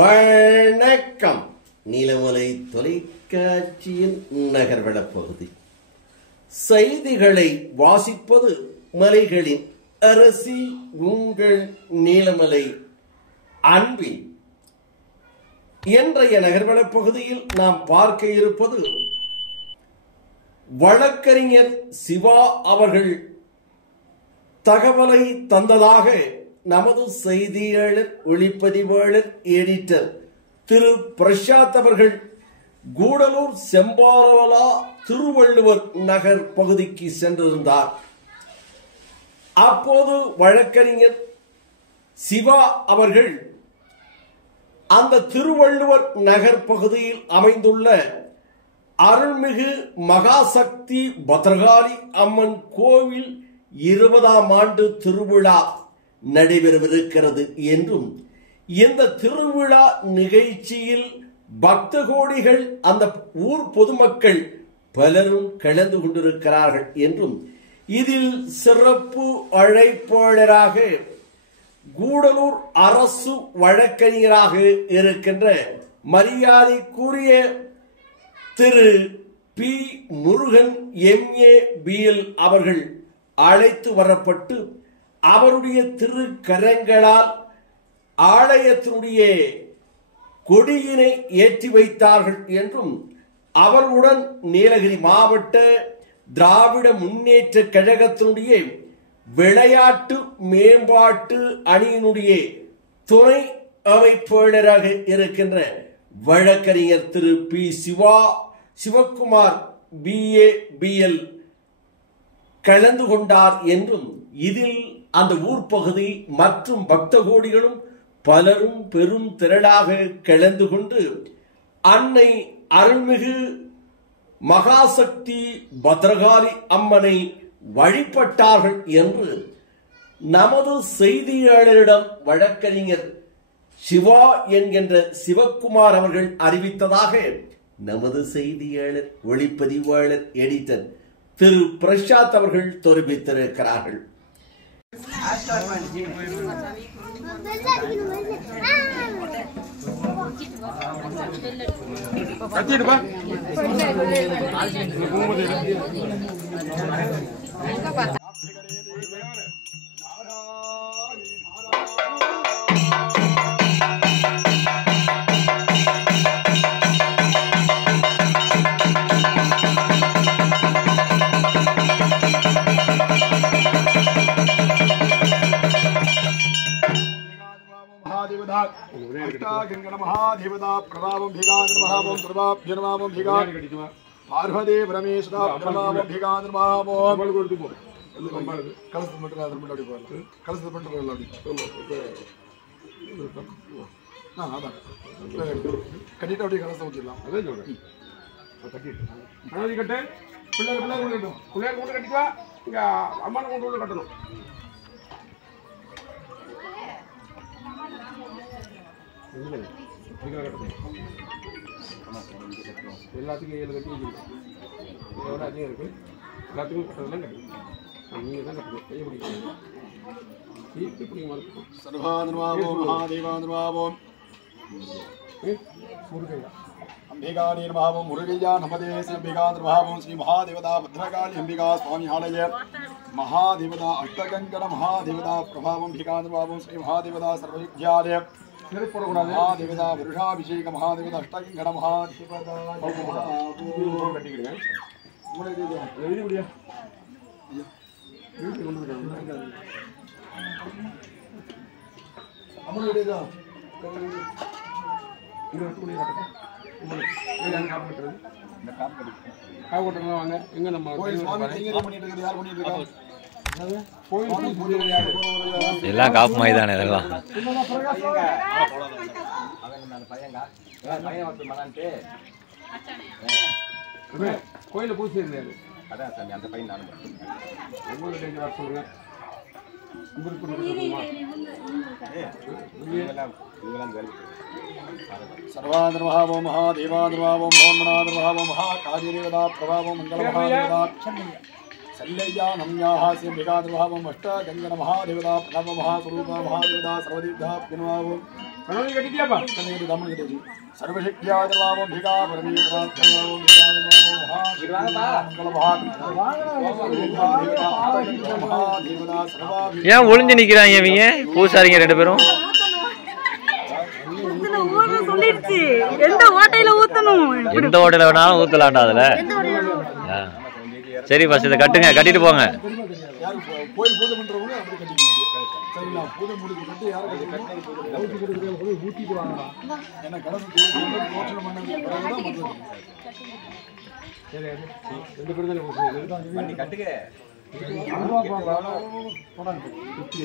வணக்கம். நீலமலை தொலைக்காட்சியின் நகர்வள பகுதி செய்திகளை வாசிப்பது மலைகளின் அரசி உங்கள் நீலமலை அன்பின். இன்றைய நகர்வள பகுதியில் நாம் பார்க்க இருப்பது வழக்கறிஞர் சிவா அவர்கள் தகவலை தந்ததாக நமது செய்தியாளர், ஒளிப்பதிவாளர், எடிட்டர் திரு பிரசாத் அவர்கள் கூடலூர் செம்பாலவலா திருவள்ளுவர் நகர் பகுதிக்கு சென்றிருந்தார். அப்போது வழக்கறிஞர் சிவா அவர்கள் அந்த திருவள்ளுவர் நகர் பகுதியில் அமைந்துள்ள அருள்மிகு மகாசக்தி பத்ரகாளி அம்மன் கோவில் 20ஆம் ஆண்டு திருவிழா நடைபெறவிருக்கிறது என்றும், இந்த திருவிழா நிகழ்ச்சியில் பக்த கோடிகள், அந்த ஊர் பொதுமக்கள் பலரும் கலந்து கொண்டிருக்கிறார்கள் என்றும், இதில் சிறப்பு அழைப்பாளராக கூடலூர் அரசு வழக்கறிஞராக இருக்கின்ற மரியாதைக்குரிய திரு பி முருகன் MABL அவர்கள் அழைத்து வரப்பட்டு அவருடைய திருக்கரங்களால் ஆலயத்தினுடைய கொடியினை ஏற்றி வைத்தார்கள் என்றும், அவர்களுடன் நீலகிரி மாவட்ட திராவிட முன்னேற்ற கழகத்தினுடைய விளையாட்டு மேம்பாட்டு அணியினுடைய துணை அமைப்பாளராக இருக்கின்ற வழக்கறிஞர் திரு பி சிவக்குமார் BABL கலந்து கொண்டார் என்றும், இதில் அந்த ஊர் பகுதி மற்றும் பக்த கோடிகளும் பலரும் பெரும் திரளாக கலந்து கொண்டு அன்னை அருள்மிகு மகாசக்தி பத்ரகாளி அம்மனை வழிபட்டார்கள் என்று நமது செய்தியாளரிடம் வழக்கறிஞர் சிவா என்கின்ற சிவக்குமார் அவர்கள் அறிவித்ததாக நமது செய்தியாளர், ஒளிப்பதிவாளர், எடிட்டர் திரு பிரசாத் அவர்கள் தெரிவித்திருக்கிறார்கள். महादेवता प्रभावं भिगान महावं प्रभाभ्य नमावं भिगान पार्वती परमेश्वरा प्रभावं भिगान महावं कलश मटरादर मुंडाडी போறலாம் कलश பண்றல அப்படி அதான் கட்டிட்டு அப்படியே கலச ஊத்திடலாம். அதே சொல்றேன், கட்டிட்டு அனாதி கட்டு பிள்ளைங்க கொண்டு கட்டிட்டு இங்க அம்மா கொண்டு கட்டணும். எல்லாத்துக்கும் 7 கட்டி எவ்வளோ அதிகம் இருக்கு, எல்லாத்துக்கும் கட்டுறதுலாம் கட்டணும். நீங்கள் தான் கட்டணும், கையை பிடிக்கணும். சர்வானுவாவோம் மகாதேவானுவாவோம் முருகையா अंबिका निर्भावं मुरुगैया नमदे अंबिका निर्भावं श्री महादेवता भद्रकाली अंबिका स्वामी आलय महादेवता अष्टगंगण महादेवता प्रभावं अंबिका निर्भावं श्री महादेवता सर्वविद्यालय महादेवता वरुषाभिषेक महादेवता अष्टगंगण महादेवता எல்லாம் காப்பு மாதிரி தானே இதெல்லாம். கோயில பூசி இருந்தாரு. அதான் சாமி, அந்த பையன் நானும் சொல்றேன். सर्वानुभावो महादेवानुभावो ब्रह्मणानुभावो महाकार्यदेवता प्रभावो मंगल महादेवता शल्यया नम्याः सिंहिकाद्भावम् अष्टगङ्गन महादेवता प्रणव महास्वरूपा महादेवता सर्वदीर्घा पिनवावो कनोनी कटी दिया बा कनोनी दामन कटी जी सर्वशक्त्याद्भावं भिगा परमेश्वराद्भावं भिगाद्भावं महादेवता सर्वाभि ஏன் ஒளிஞ்சு நிக்கிறாங்க இவங்க பூசாரிங்க ரெண்டு பேரும் சொல்லிடுச்சு எந்த ஓட்டையில ஊத்தணும் எந்த ஓட்டையில வேணாலும் ஊத்தலாம்டா அதுல சரி பஸ் இதை கட்டுங்க கட்டிட்டு போங்க யாரு கோயில் பூஜை பண்றவங்க அப்படி கட்டிக்கணும் சரிங்களா பூஜை முடிச்சு கட்டி யாரை கட்டிக்கணும் ஊத்தி கொடுக்குறவங்க போய் ஊத்திட்டு வாங்கடா ஏன்னா கலசு தோற்றம் பண்ணது பிறகுதான் மற்றது சரி ரெண்டு பேரும் பண்ணி கட்டுங்க போடாங்க சுத்தி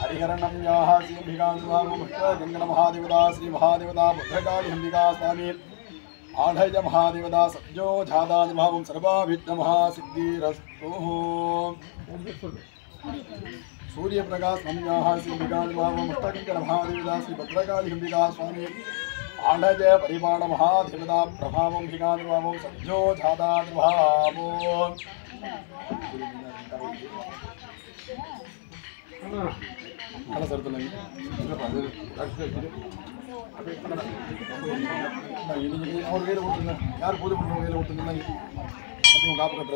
हरिहरणं याः श्रीभिगान्वामुष्टगङ्गन महादेवता श्री महादेवता भद्रकाली अंबिका स्वामी आढय महादेवता सत्यो जादादिभावं सर्वाभिष्टमहासिद्धिरस्तु सूर्यप्रकाश नम्याः श्रीभिगान्वामुष्टगङ्गन महादेवता श्री भद्रकाली अंबिका स्वामी आढय परिमाण महादेवता प्रभावं भिगान्वामो सत्यो जादादिभावो यार पूरे काप कट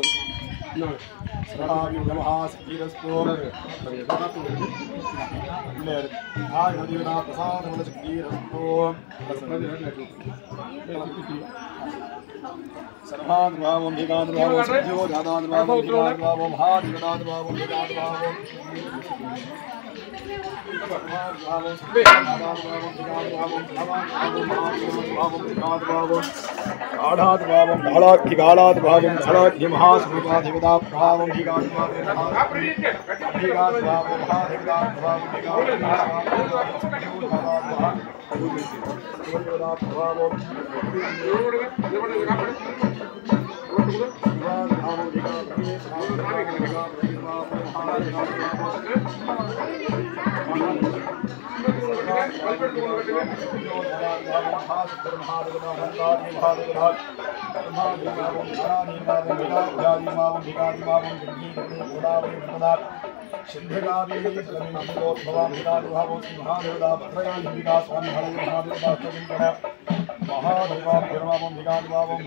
सर्वाद्भावं भिगाद्भावं सत्यो जादाद्भावं भिगाद्भावं महादेवताद्भावं भिगाद्भावं गाढाद्भावं गालाद्भावं गालाद्भि महास्वरूपाधिपता प्रभावं भिगाद्भावं भिगाद्भावं महादेवताद्भावं भिगाद्भावं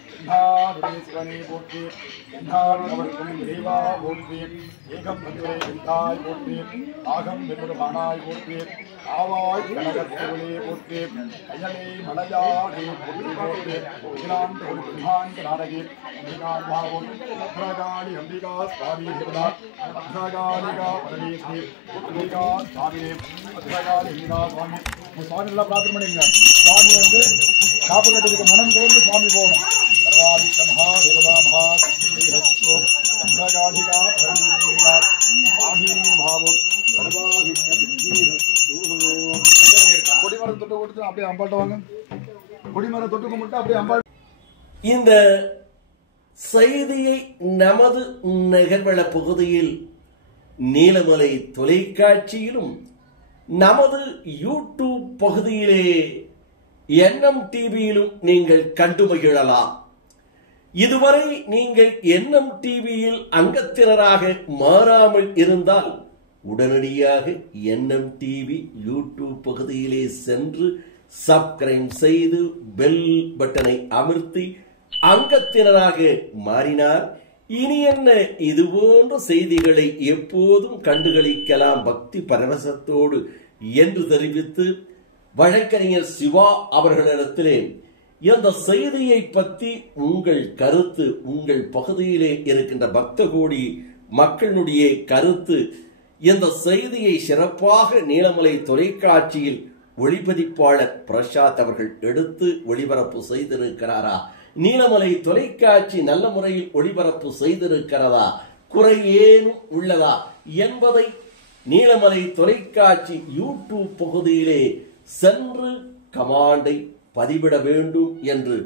शिवने पोट्री देवा पोट्री एकम भद्रे चिंताय पोट्री आगम विपुलभानाय पोट्री आवाय कनकत्रिवले पोट्री अयने मलयाने पोट्री पोट्री अखिलांत ब्रह्मांड नारगे अंबिकाद्भावं भद्रकाली अंबिका स्वामी देवता भद्रकालिका परमेश्वरी अंबिका स्वामी भद्रकाली अंबिका स्वामी स्वामी எல்லாம் பிரார்த்தனை பண்ணுங்க स्वामी வந்து காப்பு கட்டிருக்க மனம் தோர்ந்து स्वामी போகணும் सर्वाधिक महादेवता महासिद्धिरस्तु भद्रकालिका परमेश्वरी आधीनभावं सर्वाधिक सिद्धिरस्तु கொடிமரம் தொட்டு கொடுத்து அப்படியே அம்பாட்ட வாங்க கொடிமரம் தொட்டு கும்பிட்டு அப்படியே அம்பாள் இந்த செய்தியை நமது நிகழ்வள பகுதியில் நீலமலை தொலைக்காட்சியிலும் நமது யூடியூப் பகுதியிலே என்எம் டிவியிலும் நீங்கள் கண்டு மகிழலாம். இதுவரை நீங்கள் என்எம் டிவியில் அங்கத்தினராக மாறாமல் இருந்தால் உடனடியாக என்எம் டிவி யூடியூப் பகுதியிலே சென்று சப்ஸ்கிரைப் செய்து பெல் பட்டனை அமர்த்தி அங்கத்தினராக மாறினார். இனி என்ன இதுபோன்ற செய்திகளை எப்போதும் கண்டுகளிக்கலாம் பக்தி பரவசத்தோடு என்று தெரிவித்து வழக்கறிஞர் சிவா அவர்களிடத்திலே இந்த செய்தியை பற்றி உங்கள் கருத்து, உங்கள் பகுதியிலே இருக்கின்ற பக்த கோடி மக்களுடைய கருத்து, இந்த செய்தியை சிறப்பாக நீலமலை தொலைக்காட்சியில் ஒளிபதிப்பாளர் பிரசாத் அவர்கள் எடுத்து ஒளிபரப்பு செய்திருக்கிறாரா, நீலமலை தொலைக்காட்சி நல்ல முறையில் ஒளிபரப்பு செய்திருக்கிறதா, குறை ஏனும் உள்ளதா என்பதை நீலமலை தொலைக்காட்சி யூடியூப் பகுதியிலே சென்று கமாண்டை பதிவிட வேண்டும் என்று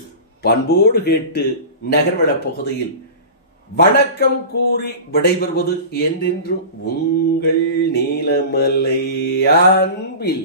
பண்போடு கேட்டு நகர்வள பகுதியில் வணக்கம் கூறி விடைபெறுவது என்றென்றும் உங்கள் நீலமலை அன்பில்